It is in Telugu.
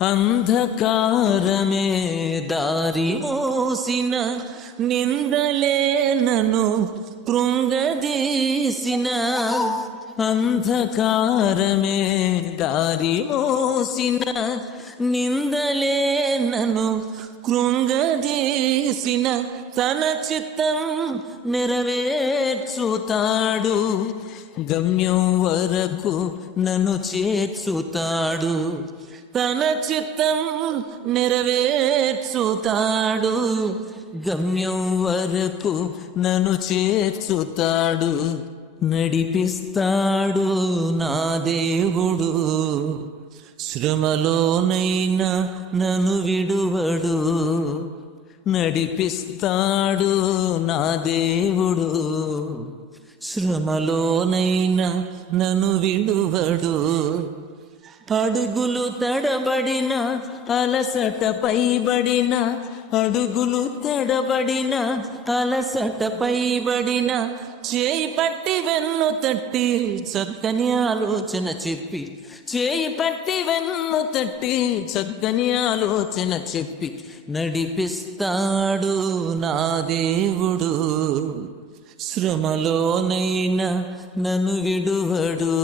అంధకారమే దారి మోసిన నిందలే నన్ను కృంగదీసిన అంధకారమే దారి మోసిన నిందలే నన్ను కృంగదీసిన తన చిత్తం నెరవేర్చుతాడు గమ్యం వరకు నన్ను చేర్చుతాడు తన చిత్తం నెరవేర్చుతాడు గమ్యం వరకు నన్ను చేర్చుతాడు నడిపిస్తాడు నా దేవుడు శ్రమలోనైనా నన్ను విడువడు నడిపిస్తాడు నా దేవుడు శ్రమలోనైనా నన్ను విడువడు అడుగులు తడబడిన అలసట పైబడిన అడుగులు తడబడిన అలసట పైబడిన చేయి పట్టి వెన్ను తట్టి చక్కని ఆలోచన చెప్పి చేయి పట్టి వెన్ను తట్టి చక్కని ఆలోచన చెప్పి నడిపిస్తాడు నా దేవుడు శ్రమలోనైనా నన్ను విడువడు